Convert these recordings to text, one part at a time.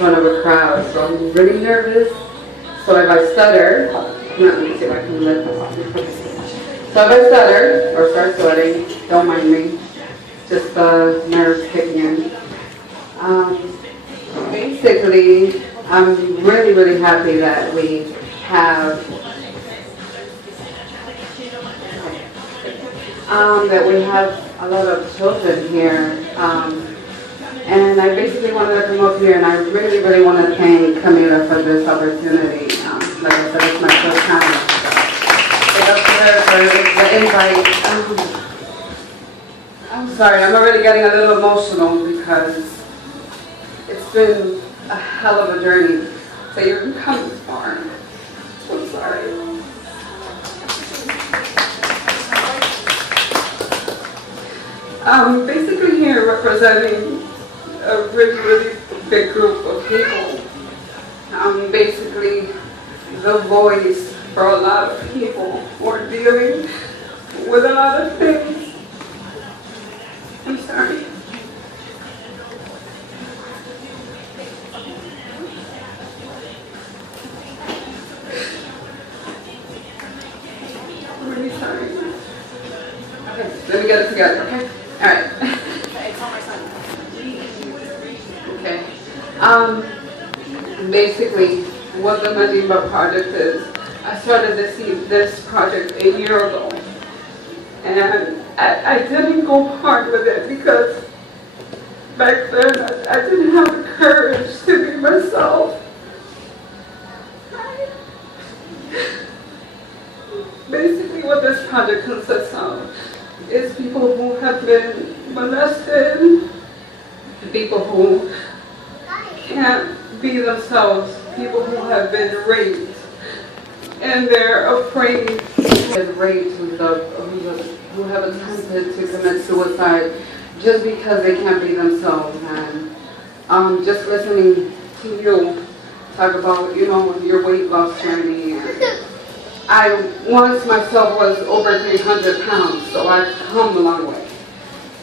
front of a crowd, so I'm really nervous. So if I stutter, let me see if I can lift this off. So if I stutter or start sweating, don't mind me. Just the nerves kicking in. Basically, I'm really, really happy that we have a lot of children here. And I basically wanted to come up here, and I really, really want to thank Camila for this opportunity. Like I said, it's my first time. Thank up to her for the invite. I'm sorry, I'm already getting a little emotional because it's been a hell of a journey. So you've come this far. So sorry. I'm basically here representing a really, really big group of people. I'm basically the voice for a lot of people who are dealing with a lot of things. I'm sorry. I'm really sorry. Okay, let me get it together, okay? All right. Okay. Basically, what the Mayimba project is, I started this project a year ago. And I didn't go hard with it because back then I didn't have the courage to be myself. Basically, what this project consists of is people who have been molested, people who can't be themselves, people who have been raped, and they're afraid of raped, who have attempted to commit suicide just because they can't be themselves. And just listening to you talk about, your weight loss journey. I once myself was over 300 pounds, so I've come a long way.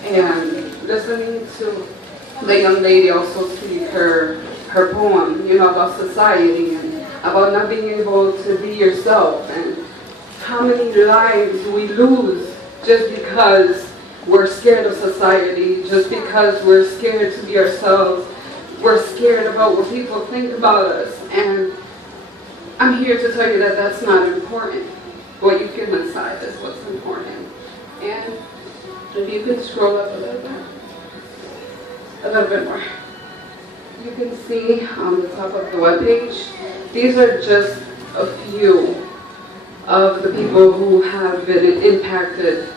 And listening to the young lady also speak her poem, about society and about not being able to be yourself, and how many lives we lose just because we're scared of society, just because we're scared to be ourselves, we're scared about what people think about us. And I'm here to tell you that that's not important. What you feel inside is what's important. And if you can scroll up a little bit more. You can see on the top of the webpage, these are just a few of the people who have been impacted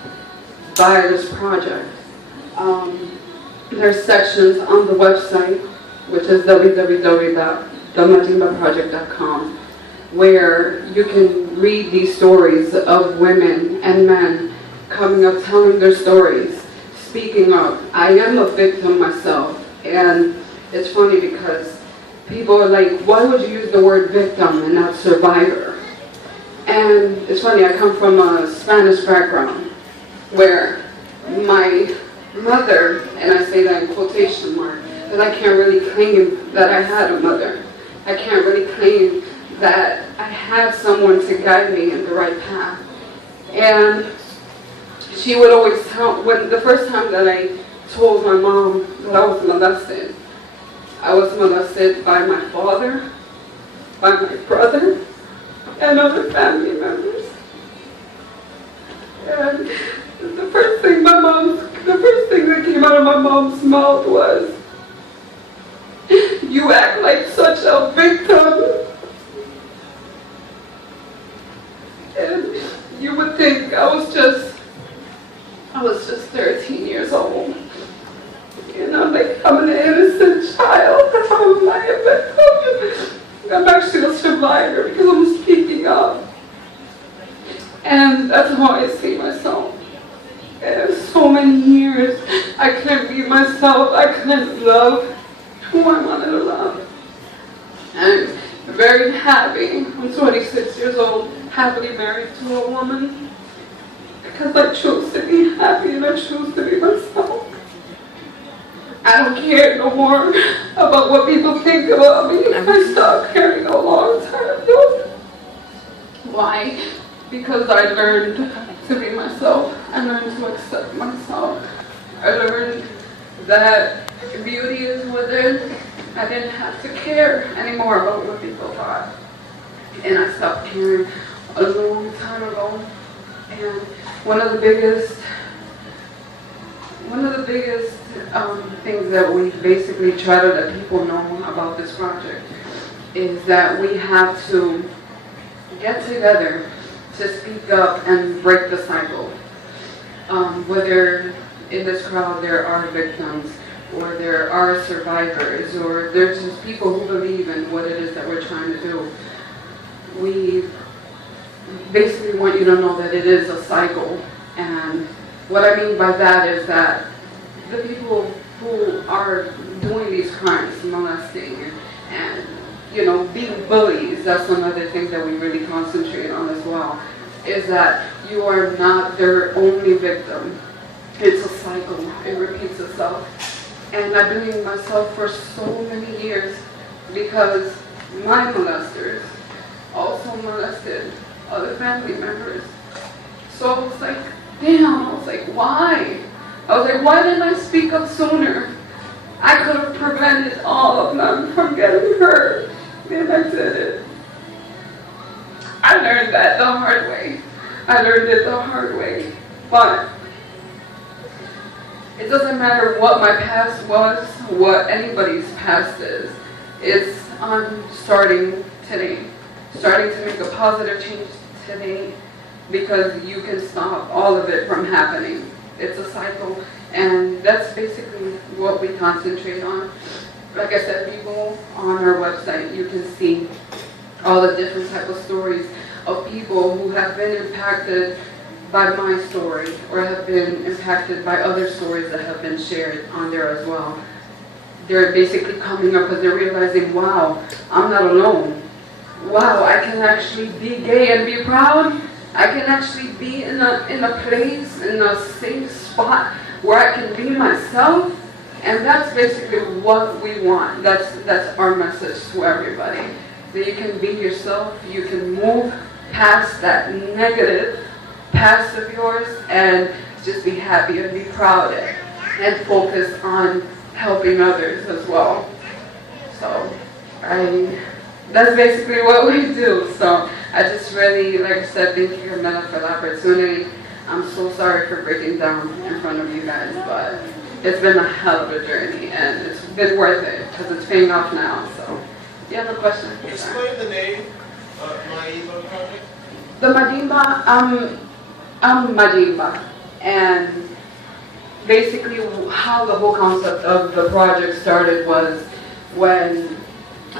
by this project. There's sections on the website, which is www.themayimbaproject.com, where you can read these stories of women and men coming up, telling their stories, speaking up. I am a victim myself, and it's funny because people are like, why would you use the word victim and not survivor? And it's funny, I come from a Spanish background where my mother, and I say that in quotation marks, that I can't really claim that I had a mother. I can't really claim that I had someone to guide me in the right path. And she would always tell, when the first time that I told my mom that I was molested by my father, by my brother, and other family members. And the first thing that came out of my mom's mouth was, "You act like such a victim." And you would think I was just 13 years old. I'm an innocent child. I'm not a victim. I'm actually a survivor because I'm speaking up. And that's how I see myself. And so many years I couldn't be myself. I couldn't love who I wanted to love. And I'm very happy. I'm 26 years old, happily married to a woman, because I choose to be happy and I choose to be myself. I don't care no more about what people think about me. I stopped caring a long time ago. Why? Because I learned to be myself. I learned to accept myself. I learned that beauty is within. I didn't have to care anymore about what people thought. And I stopped caring a long time ago. And one of the biggest things that we basically try to let people know about this project is that we have to get together to speak up and break the cycle. Whether in this crowd there are victims, or there are survivors, or there's just people who believe in what it is that we're trying to do. We basically want you to know that it is a cycle. And what I mean by that is that the people who are doing these crimes, molesting and being bullies, that's another thing that we really concentrate on as well, is that you are not their only victim. It's a cycle. It repeats itself. And I blamed myself for so many years because my molesters also molested other family members. So I was like, damn, I was like, why? I was like, why didn't I speak up sooner? I could have prevented all of them from getting hurt. Then I did it. I learned that the hard way. I learned it the hard way. But it doesn't matter what my past was, what anybody's past is. It's I'm starting today. Starting to make a positive change today, because you can stop all of it from happening. It's a cycle, and that's basically what we concentrate on. Like I said, people on our website, you can see all the different type of stories of people who have been impacted by my story, or have been impacted by other stories that have been shared on there as well. They're basically coming up because they're realizing, wow, I'm not alone. Wow, I can actually be gay and be proud. I can actually be in a place, in a safe spot where I can be myself. And that's basically what we want. That's our message to everybody. That you can be yourself, you can move past that negative past of yours and just be happy and be proud and focus on helping others as well. So that's basically what we do. So I just really, like I said, thank you, Mena, for the opportunity. I'm so sorry for breaking down in front of you guys, but it's been a hell of a journey, and it's been worth it because it's paying off now. So, you have a question? Explain the name Mayimba project. The Mayimba, I'm Mayimba, and basically how the whole concept of the project started was when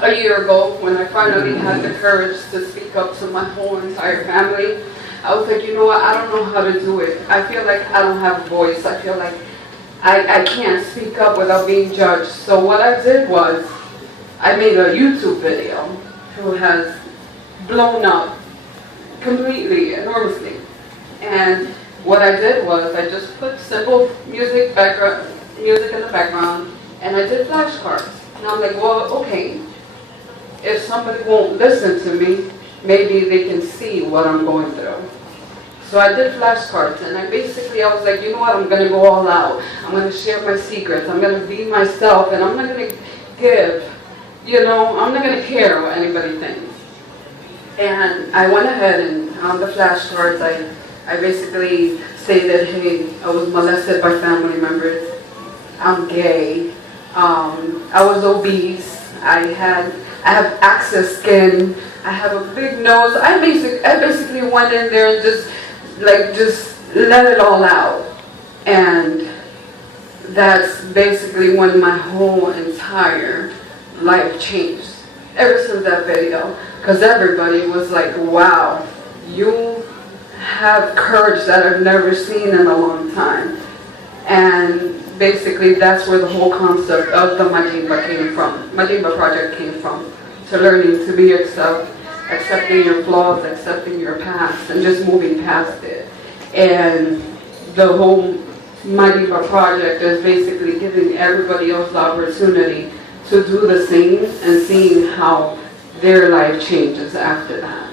a year ago, when I finally had the courage to speak up to my whole entire family. I was like, you know what, I don't know how to do it. I feel like I don't have a voice. I feel like I can't speak up without being judged. So what I did was, I made a YouTube video who has blown up completely, enormously. And what I did was, I just put simple music in the background, and I did flashcards. And I'm like, well, okay, if somebody won't listen to me, maybe they can see what I'm going through. So I did flashcards, and I was like, you know what, I'm going to go all out. I'm going to share my secrets. I'm going to be myself, and I'm not going to give, I'm not going to care what anybody thinks. And I went ahead and on the flashcards, I basically stated, hey, I was molested by family members. I'm gay. I was obese. I have excess skin. I have a big nose. I basically went in there and just let it all out. And that's basically when my whole entire life changed. Ever since that video. Because everybody was like, wow, you have courage that I've never seen in a long time. And basically that's where the whole concept of the Mayimba project came from. To learning to be yourself, accepting your flaws, accepting your past, and just moving past it. And the whole Mayimba project is basically giving everybody else the opportunity to do the same and seeing how their life changes after that.